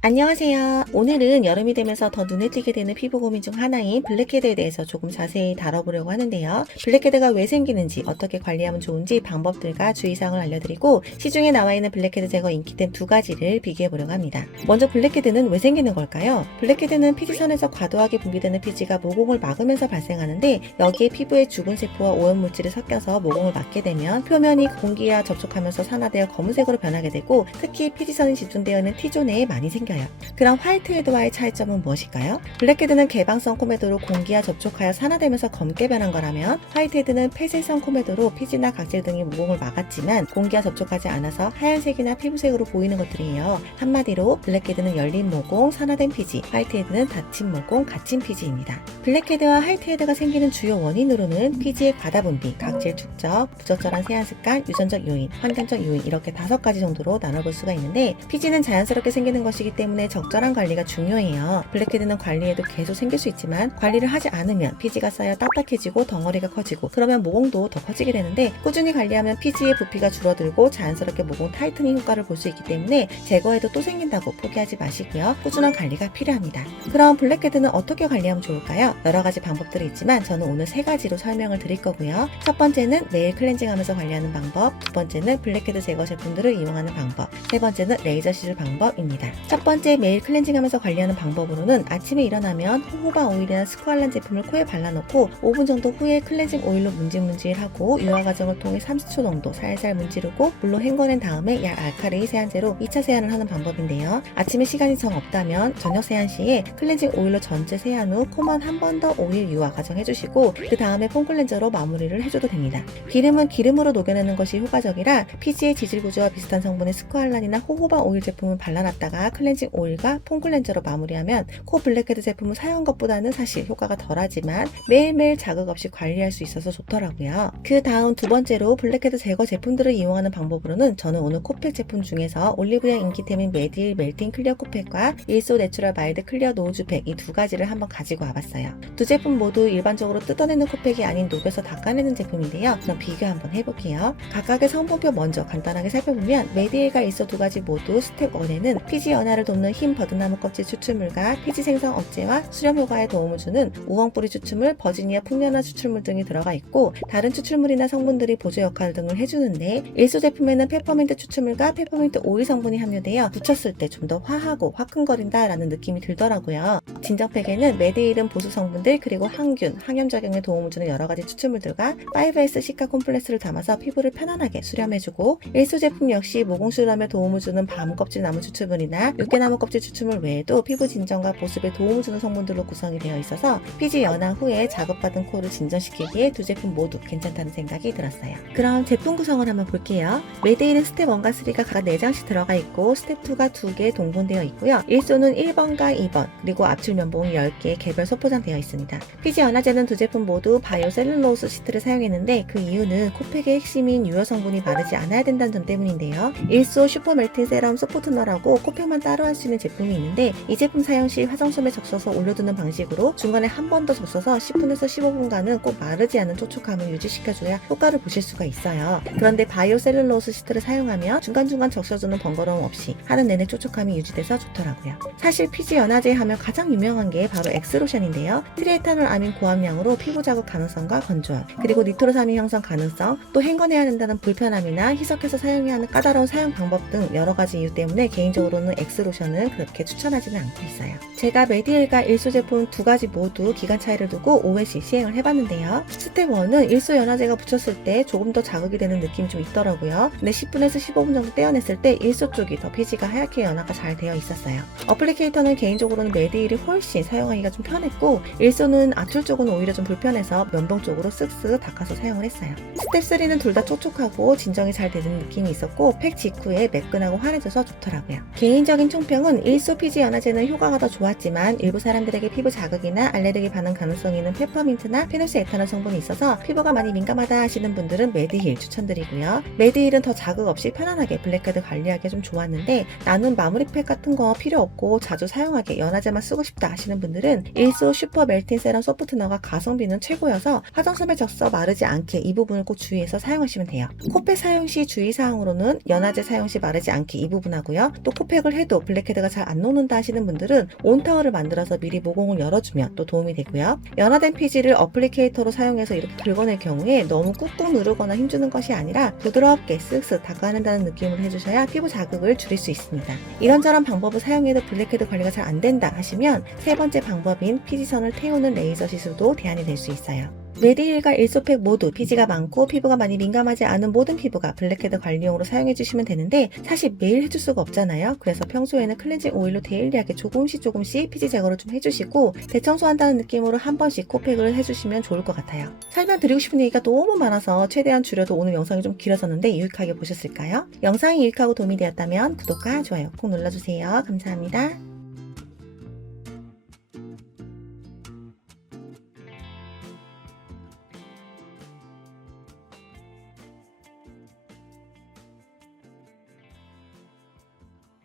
안녕하세요. 오늘은 여름이 되면서 더 눈에 띄게 되는 피부 고민 중 하나인 블랙헤드에 대해서 조금 자세히 다뤄보려고 하는데요. 블랙헤드가 왜 생기는지, 어떻게 관리하면 좋은지 방법들과 주의사항을 알려드리고 시중에 나와 있는 블랙헤드 제거 인기템 두 가지를 비교해보려고 합니다. 먼저 블랙헤드는 왜 생기는 걸까요? 블랙헤드는 피지선에서 과도하게 분비되는 피지가 모공을 막으면서 발생하는데 여기에 피부의 죽은 세포와 오염물질이 섞여서 모공을 막게 되면 표면이 공기와 접촉하면서 산화되어 검은색으로 변하게 되고 특히 피지선이 집중되어 있는 T존에 많이 생겨요. 그럼 화이트헤드와의 차이점은 무엇일까요? 블랙헤드는 개방성 코메도로 공기와 접촉하여 산화되면서 검게 변한 거라면 화이트헤드는 폐쇄성 코메도로 피지나 각질 등의 모공을 막았지만 공기와 접촉하지 않아서 하얀색이나 피부색으로 보이는 것들이에요. 한마디로 블랙헤드는 열린 모공, 산화된 피지, 화이트헤드는 닫힌 모공, 갇힌 피지입니다. 블랙헤드와 화이트헤드가 생기는 주요 원인으로는 피지의 과다 분비, 각질 축적, 부적절한 세안 습관, 유전적 요인, 환경적 요인 이렇게 5가지 정도로 나눠볼 수가 있는데 피지는 자연스럽게 생기는 것이기 때문에 적절한 관리가 중요해요. 블랙헤드는 관리해도 계속 생길 수 있지만 관리를 하지 않으면 피지가 쌓여 딱딱해지고 덩어리가 커지고 그러면 모공도 더 커지게 되는데 꾸준히 관리하면 피지의 부피가 줄어들고 자연스럽게 모공 타이트닝 효과를 볼 수 있기 때문에 제거해도 또 생긴다고 포기하지 마시고요. 꾸준한 관리가 필요합니다. 그럼 블랙헤드는 어떻게 관리하면 좋을까요? 여러 가지 방법들이 있지만 저는 오늘 3가지로 설명을 드릴 거고요. 첫 번째는 매일 클렌징 하면서 관리하는 방법, 두 번째는 블랙헤드 제거 제품들을 이용하는 방법, 세 번째는 레이저 시술 방법입니다. 첫 번째 매일 클렌징 하면서 관리하는 방법으로는 아침에 일어나면 호호바 오일이나 스쿠알란 제품을 코에 발라놓고 5분 정도 후에 클렌징 오일로 문질문질하고 유화 과정을 통해 30초 정도 살살 문지르고 물로 헹궈낸 다음에 약 알칼리 세안제로 2차 세안을 하는 방법인데요. 아침에 시간이 정 없다면 저녁 세안 시에 클렌징 오일로 전체 세안 후 코만 한 번 더 오일 유화 과정 해주시고 그 다음에 폼 클렌저로 마무리를 해줘도 됩니다. 기름은 기름으로 녹여내는 것이 효과적이라 피지의 지질 구조와 비슷한 성분의 스쿠알란이나 호호바 오일 제품을 발라놨다가 클렌징 오일과 폼 클렌저로 마무리하면 코 블랙헤드 제품을 사용한 것보다는 사실 효과가 덜하지만 매일매일 자극 없이 관리할 수 있어서 좋더라고요. 그 다음 두 번째로 블랙헤드 제거 제품들을 이용하는 방법으로는 저는 오늘 코팩 제품 중에서 올리브영 인기템인 메디힐 멜팅 클리어 코팩과 일소 내추럴 마일드 클리어 노우즈팩 이 두 가지를 한번 가지고 와봤어요. 두 제품 모두 일반적으로 뜯어내는 코팩이 아닌 녹여서 닦아내는 제품인데요. 그럼 비교 한번 해볼게요. 각각의 성분표 먼저 간단하게 살펴보면 메디힐과 일소 두 가지 모두 스텝 1에는 피지 연화를 돕는 흰 버드나무 껍질 추출물과 피지 생성 억제와 수렴 효과에 도움을 주는 우엉뿌리 추출물, 버지니아 풍년화 추출물 등이 들어가 있고 다른 추출물이나 성분들이 보조 역할 등을 해주는데 일소 제품에는 페퍼민트 추출물과 페퍼민트 오일 성분이 함유되어 붙였을 때 좀 더 화하고 화끈거린다 라는 느낌이 들더라고요. 진정팩에는 메디힐은 보수 성분들 그리고 항균, 항염 작용에 도움을 주는 여러가지 추출물들과 5S 시카 콤플렉스를 담아서 피부를 편안하게 수렴해주고 일소 제품 역시 모공 수렴에 도움을 주는 밤 껍질 나무 추출물이나 육개나무 껍질 추출물 외에도 피부 진정과 보습에 도움을 주는 성분들로 구성이 되어 있어서 피지 연화 후에 자극받은 코를 진정시키기에 두 제품 모두 괜찮다는 생각이 들었어요. 그럼 제품 구성을 한번 볼게요. 메디힐은 스텝 1과 3가 각각 4장씩 들어가 있고 스텝 2가 2개 동분되어 있고요. 일소는 1번과 2번 그리고 압출 면봉이 10개 개별 소포장되어 있습니다. 피지 연화제는 두 제품 모두 바이오 셀룰로스 시트를 사용했는데 그 이유는 코팩의 핵심인 유효 성분이 마르지 않아야 된다는 점 때문인데요. 일소 슈퍼 멜팅 세럼 소프트너라고 코팩만 따로 할 수 있는 제품이 있는데 이 제품 사용 시 화장솜에 적셔서 올려두는 방식으로 중간에 한 번 더 적셔서 10분에서 15분간은 꼭 마르지 않은 촉촉함을 유지시켜줘야 효과를 보실 수가 있어요. 그런데 바이오 셀룰로스 시트를 사용하면 중간중간 적셔주는 번거로움 없이 하는 내내 촉촉함이 유지돼서 좋더라고요. 사실 피지 연화제 하면 가장 유명한 게 바로 엑스로션인데요. 트리에탄올 아민 고함량으로 피부 자극 가능성과 건조함 그리고 니트로사민 형성 가능성 또 헹궈내야 한다는 불편함이나 희석해서 사용해야 하는 까다로운 사용 방법 등 여러가지 이유 때문에 개인적으로는 엑스로션을 그렇게 추천하지는 않고 있어요. 제가 메디힐과 일소 제품 두 가지 모두 기간 차이를 두고 5회씩 시행을 해봤는데요. 스텝 1은 일소 연화제가 붙였을 때 조금 더 자극이 되는 느낌이 좀 있더라고요. 근데 10분에서 15분 정도 떼어냈을 때 일소 쪽이 더 피지가 하얗게 연화가 잘 되어 있었어요. 어플리케이터는 개인적으로는 메디힐이 훨씬 사용하기가 좀 편했고 일소는 압출 쪽은 오히려 좀 불편해서 면봉 쪽으로 쓱쓱 닦아서 사용을 했어요. 스텝 3는 둘 다 촉촉하고 진정이 잘 되는 느낌이 있었고 팩 직후에 매끈하고 환해져서 좋더라고요. 개인적인 총평은 일소 피지 연화제는 효과가 더 좋았지만 일부 사람들에게 피부 자극이나 알레르기 반응 가능성이 있는 페퍼민트나 페노스 에탄올 성분이 있어서 피부가 많이 민감하다 하시는 분들은 메디힐 추천드리고요. 메디힐은 더 자극 없이 편안하게 블랙헤드 관리하기 좀 좋았는데 나는 마무리팩 같은 거 필요 없고 자주 사용하게 연화제만 쓰고 싶다 하시는 분들은 일소 슈퍼 멜팅 세럼 소프트너가 가성비는 최고여서 화장솜에 적셔 마르지 않게 이 부분을 꼭 주의해서 사용하시면 돼요. 코팩 사용 시 주의사항으로는 연화제 사용 시 마르지 않게 이 부분 하고요. 또 코팩을 해도 블랙헤드가 잘 안 녹는다 하시는 분들은 온타월을 만들어서 미리 모공을 열어주면 또 도움이 되고요. 연화된 피지를 어플리케이터로 사용해서 이렇게 긁어낼 경우에 너무 꾹꾹 누르거나 힘주는 것이 아니라 부드럽게 쓱쓱 닦아낸다는 느낌을 해주셔야 피부 자극을 줄일 수 있습니다. 이런저런 방법을 사용해도 블랙헤드 관리가 잘 안 된다 하시면 세 번째 방법인 피지선을 태우는 레이저 시술도 대안이 될 수 있어요. 메디힐과 일소팩 모두 피지가 많고 피부가 많이 민감하지 않은 모든 피부가 블랙헤드 관리용으로 사용해 주시면 되는데 사실 매일 해줄 수가 없잖아요. 그래서 평소에는 클렌징 오일로 데일리하게 조금씩 피지 제거를 좀 해주시고 대청소한다는 느낌으로 한 번씩 코팩을 해주시면 좋을 것 같아요. 설명드리고 싶은 얘기가 너무 많아서 최대한 줄여도 오늘 영상이 좀 길어졌는데 유익하게 보셨을까요? 영상이 유익하고 도움이 되었다면 구독과 좋아요 꼭 눌러주세요. 감사합니다.